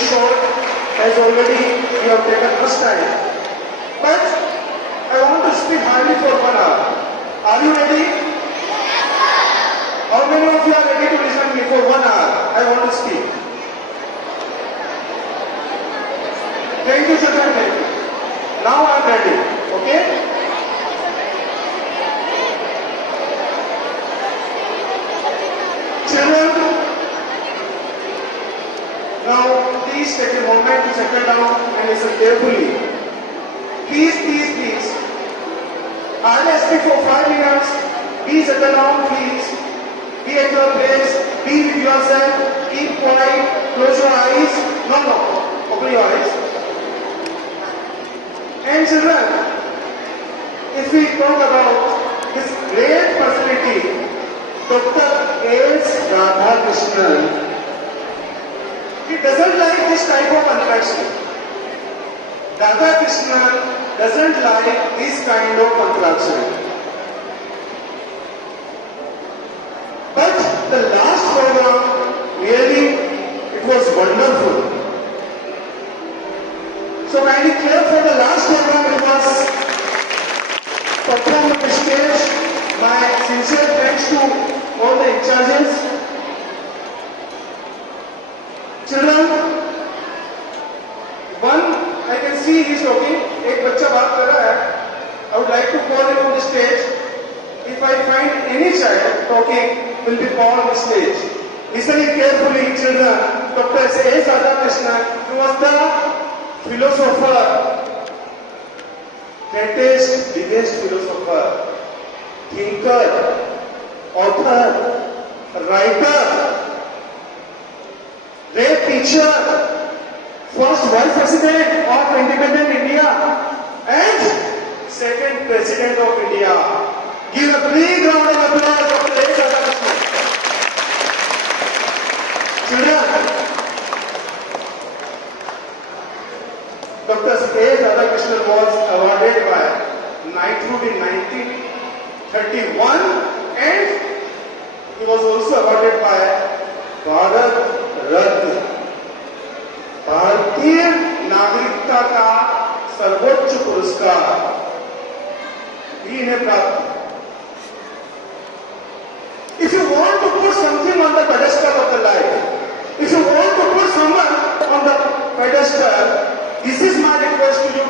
very short, as already we have taken much time. But I want to speak hardly for 1 hour. Are you ready? How many of you are ready to listen to me for 1 hour? I want to speak. Thank you, children. Thank you. Now I am ready. Okay? Children, now please take a moment to settle down and listen carefully. Please, please, please. I'll speak for 5 minutes. Please settle down, please. Be at your place. Be with yourself. Keep quiet. Close your eyes. No. Open your eyes. And children, if we talk about this great personality, Dr. S. Radhakrishnan, he doesn't like this type of interaction. Radhakrishnan doesn't like this kind of interaction. But the last program, really, it was wonderful. So kindly clear for the last program, it was performed on the stage. My sincere thanks to all the in charges. Children, one I can see he is talking. एक बच्चा बात कर रहा है. I would like to call him on the stage. If I find any child talking, will be called on the stage. Listen carefully, children. Dr. S. Radhakrishnan, he was the philosopher, greatest, biggest philosopher, thinker, author, writer, great teacher, first vice president of independent India, and second president of India. Give a big round of applause for Dr. S. Radhakrishnan. Children, Dr. S. Radhakrishnan was awarded by knighthood in 1931 and he was also awarded by Bharat Ratna. भारतीय नागरिकता का सर्वोच्च पुरस्कार भी इन्हें प्राप्त। If you want to put something on the pedestal of the life, if you want to put someone on the pedestal, this is my request to you,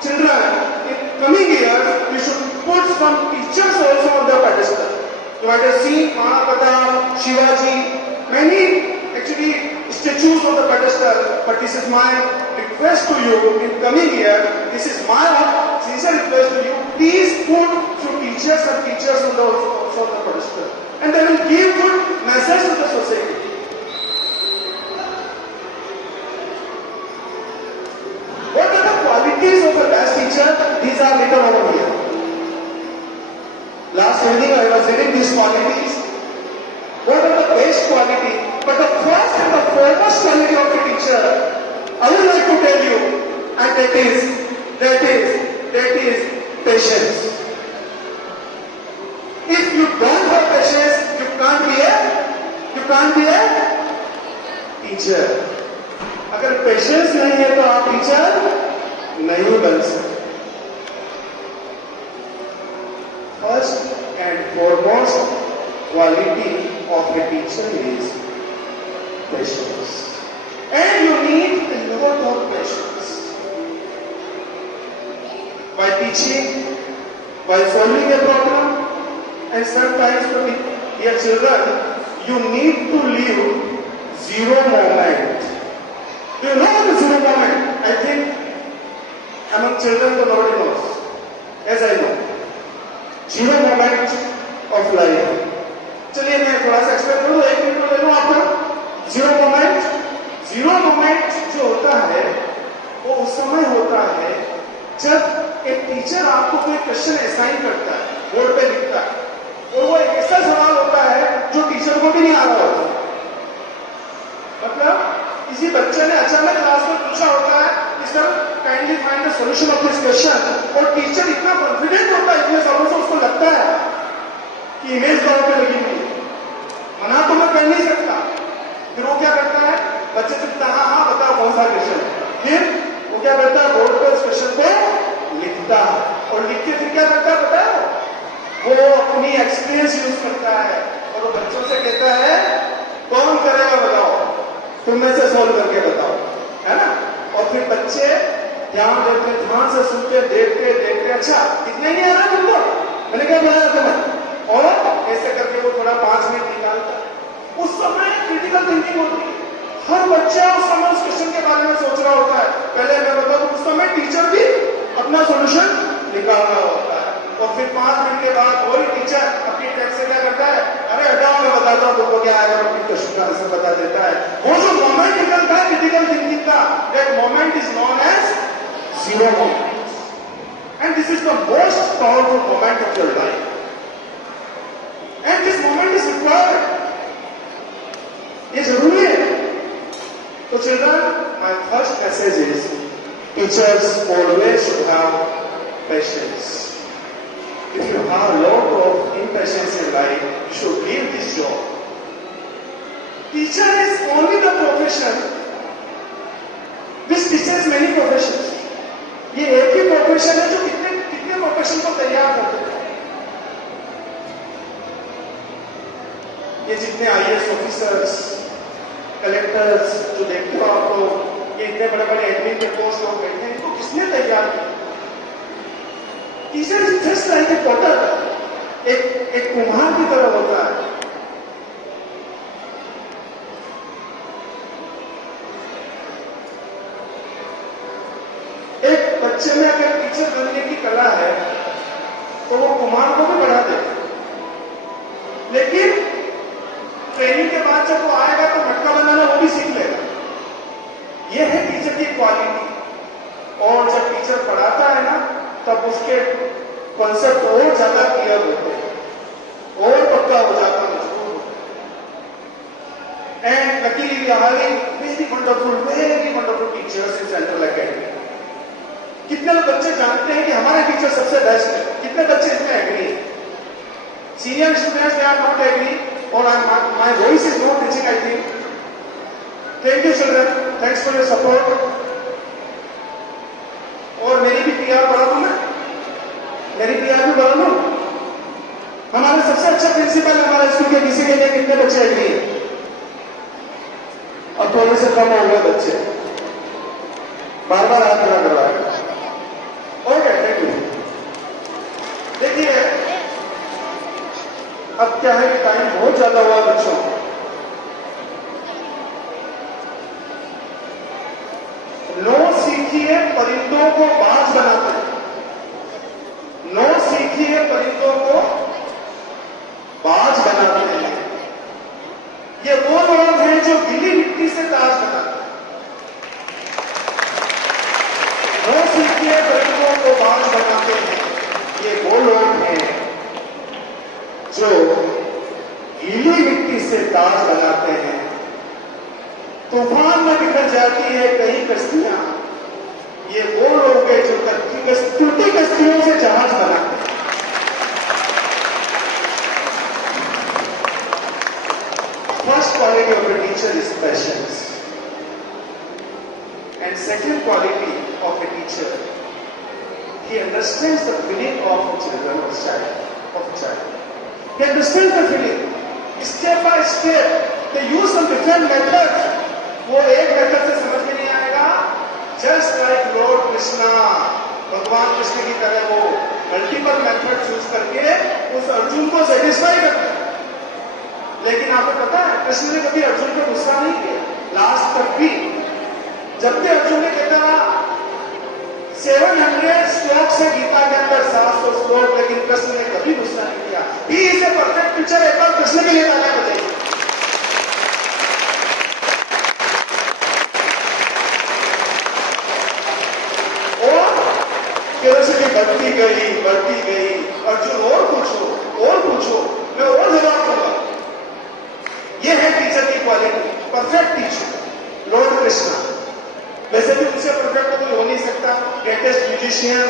children. In coming years, you should put some pictures also on the pedestal. You might have seen Mahabharata, Shivaji, many actually statues on the pedestal. But this is my request to you in coming year. This is my sincere request to you. Please put few teachers and teachers on the pedestal, and they will give good message to the society. What are the qualities of a best teacher? These are written over here. Last evening I was reading these qualities. What are the best quality? But the first and the foremost quality of a teacher, I would like to tell you, and that is patience. If you don't have patience, you can't be a teacher. अगर पेशेंस नहीं है तो आप टीचर नहीं बन सकते. First and foremost quality of a teacher is patience, and you need a lot of patience. By teaching, by solving a problem, and sometimes for dear children, you need to live zero moment. Do you know what is zero moment? I think among children nobody knows, as I know. Zero moment of life. चलिए मैं थोड़ा सा एक्सप्लेन करूँ, 1 मिनट ले लूँ आपका. Zero moment जो होता है वो उस समय होता है जब एक टीचर आपको कोई क्वेश्चन असाइन करता है, बोर्ड पे लिखता है, और वो एक ऐसा सवाल होता है जो टीचर को भी नहीं आ रहा होता. मतलब किसी बच्चे ने अचानक क्लास में पूछा होता है, sir kindly find the solution of this question, और टीचर इतना कॉन्फिडेंट होता है, इतने सालों से उसको लगता है कि इमेज दाव पे लगी हुई है, मना तो मैं कह नहीं सकता. फिर वो क्या करता है, बच्चे से पूछता हाँ बताओ कौन लिखता है और लिख के फिर क्या करता है पता है? वो अपनी एक्सपीरियंस यूज करता है और वो बच्चों से कहता है कौन करेगा बताओ, तुम में से सोल्व करके बताओ, है ना? और फिर बच्चे ध्यान देते, ध्यान से सुनते, देखते देखते, अच्छा इतना ही नहीं आ रहा तुमको, मैंने क्या बताया तुम्हें, और ऐसे करके वो थोड़ा 5 मिनट निकालता है। उस समय क्रिटिकल थिंकिंग होती है। हर बच्चा उस समय उस क्वेश्चन के बारे में सोच रहा होता है। पहले मैं बताऊं, उस समय टीचर भी अपना सॉल्यूशन निकाल रहा होता है और फिर 5 मिनट के बाद वही टीचर अपनी टेक्स्ट से क्या करता है, अरे हटाओ मैं बताता हूं तुमको क्या आएगा, अपनी क्वेश्चन का आंसर बता देता है। वो जो मोमेंट निकलता है क्रिटिकल थिंकिंग का, that moment is known as zero moment, and this is the most powerful moment of your life, and this moment is required, ये जरूरी है। तो children, my first message is teachers always should have patience. If you have a lot of impatience in life, you should leave this job. Teacher is only the profession which teaches many professions. ये एक ही प्रोफेशन है जो कितने प्रोफेशन को तैयार करते हैं। ये जितने IAS ऑफिसर्स, कलेक्टर्स जो देखते हो आप लोग, ये इतने बड़े बड़े एडमिन के पोस्ट लोग बैठे हैं, इनको किसने तैयार किया? Teacher is just like a Potter, एक कुम्हार की तरह होता है। एक बच्चे में अगर टीचर बनने की कला है तो वो कुम्हार को भी बढ़ा दे, लेकिन ट्रेनिंग के बाद जब वो आएगा तो मटका बनाना वो भी सीख लेगा। ये है टीचर की क्वालिटी। और जब टीचर पढ़ाता है ना, तब उसके कॉन्सेप्ट और ज्यादा क्लियर होते हैं, और पक्का हो जाता है, मजबूत होता है। And luckily we are having very wonderful teachers in Central Academy. कितने लोग बच्चे जानते हैं कि हमारे टीचर सबसे बेस्ट है? कितने बच्चे इसमें एग्री है? Senior students they are not agree, और my voice is not reaching, I think. Thank you children, thanks for your support. और मेरी भी PR बढ़ा दूं मैं, मेरी PR भी बढ़ा दूं। हमारे सबसे अच्छा प्रिंसिपल हमारे स्कूल के किसी के लिए कितने बच्चे एग्री हैं? अब थोड़े से कम हो गए बच्चे, बार बार हाथ खड़ा कर रहा है। Okay, thank you. देखिए अब क्या है कि टाइम बहुत ज्यादा हुआ बच्चों। नो सीखिए परिंदों को बाज बनाते हैं, नो सीखिए परिंदों को बाज बनाते हैं। ये वो लोग हैं जो गीली मिट्टी से ताज बनाते हैं। नो सीखिए परिंदों को बाज बनाते हैं, ये वो लोग हैं जो गीली मिट्टी से ताज बनाते हैं। तूफान में बिखर जाती है कई कश्तियां, ये वो लोग हैं जो टूटी कश्तियों से जहाज बनाते हैं। First quality of a teacher is patience, and second quality of a teacher, he understands the feeling of a children or child. He understands the feeling. Step by step, they use some different methods. वो एक मेथड से समझ में नहीं आएगा। Just like Lord Krishna, भगवान कृष्ण की तरह वो मल्टीपल मेथड यूज करके उस अर्जुन को सेटिस्फाई करते हैं। लेकिन आपको पता है कृष्ण ने कभी अर्जुन को गुस्सा नहीं किया। लास्ट तक भी जब भी अर्जुन ने कहता 700 श्लोक से गीता के अंदर 700 श्लोक, लेकिन कृष्ण ने कभी गुस्सा नहीं किया। He is a perfect teacher. एक बार कृष्ण के लिए तालियां बजाइए। क्यूरियोसिटी बढ़ती गई। अर्जुन और पूछो, मैं और जवाब दूंगा। यह है टीचर की quality, perfect teacher, Lord Krishna. वैसे भी उनसे परफेक्ट तो कोई हो नहीं सकता। ग्रेटेस्ट म्यूजिशियन,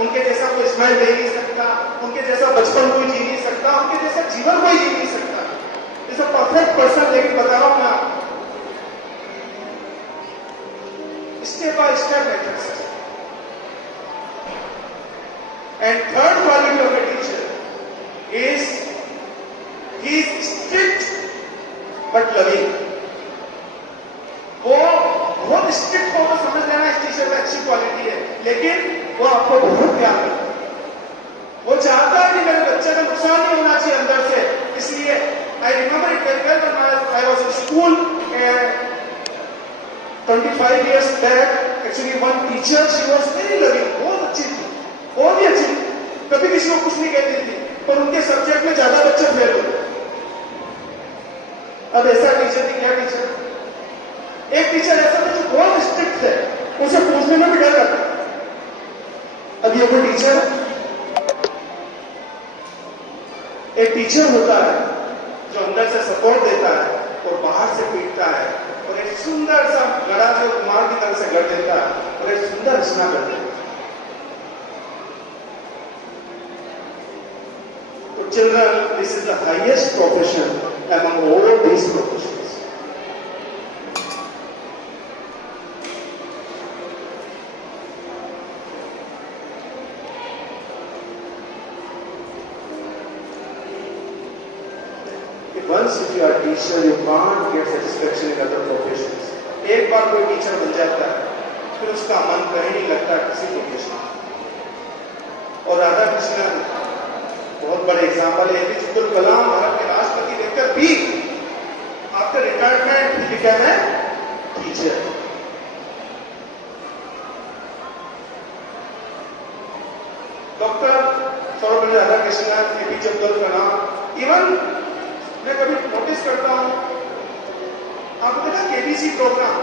उनके जैसा कोई स्माइल दे नहीं सकता, उनके जैसा बचपन कोई जी नहीं सकता, उनके जैसा जीवन कोई जी नहीं सकता। Is a perfect person. लेकिन बता रहा हूं ना, step by step method. And third quality of a teacher is he is strict but loving. वो बहुत स्ट्रिक्ट हो तो समझ लेना इस टीचर में अच्छी क्वालिटी है, लेकिन वो आपको बहुत प्यार करता है। वो चाहता है कि मेरे बच्चे का नुकसान नहीं होना चाहिए अंदर से, इसलिए I remember it very well when I was in school 25 years back. Actually one teacher, she was very loving, बहुत अच्छी थी, बहुत ही अच्छी थी, कभी किसी को कुछ नहीं कहती थी, पर उनके सब्जेक्ट में ज्यादा बच्चे फेल होते। अब ऐसा टीचर थी, क्या टीचर? एक टीचर ऐसा था जो बहुत स्ट्रिक्ट है, उसे पूछने में भी डर लगता। अब ये कोई टीचर है? एक टीचर होता है जो अंदर से सपोर्ट देता है और बाहर से पीटता है, और एक सुंदर सा गड़ा जो कुमार की तरह से गढ़ देता है और एक सुंदर रचना कर देता है। तो children, this is the highest profession among all these professions. Once if you are a teacher, you can't get satisfaction in other professions. एक बार कोई टीचर बन जाता है, फिर उसका मन कहीं नहीं लगता किसी प्रोफेशन। और राधा कृष्णन बहुत बड़े एग्जाम्पल है। APJ अब्दुल कलाम भारत के राष्ट्रपति रहकर भी after retirement he became a teacher. Doctor Sarvepalli Radhakrishnan, APJ अब्दुल कलाम, इवन मैं कभी नोटिस करता हूं, आपको देखा KBC प्रोग्राम,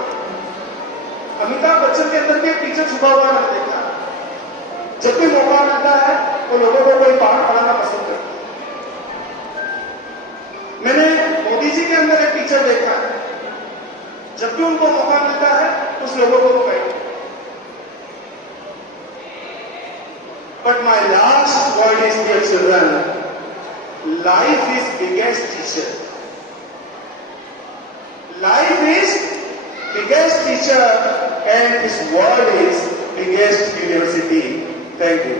अमिताभ बच्चन के अंदर भी एक टीचर छुपा हुआ मैंने देखा। जब भी मौका मिलता है वो लोगों को कोई पाठ पढ़ाना पसंद करता है। मैंने मोदी जी के अंदर एक टीचर देखा है, जब भी उनको मौका मिलता है उस लोगों को वो guide. But my last word is dear children, life is biggest teacher. Life is biggest teacher and this world is biggest university. Thank you.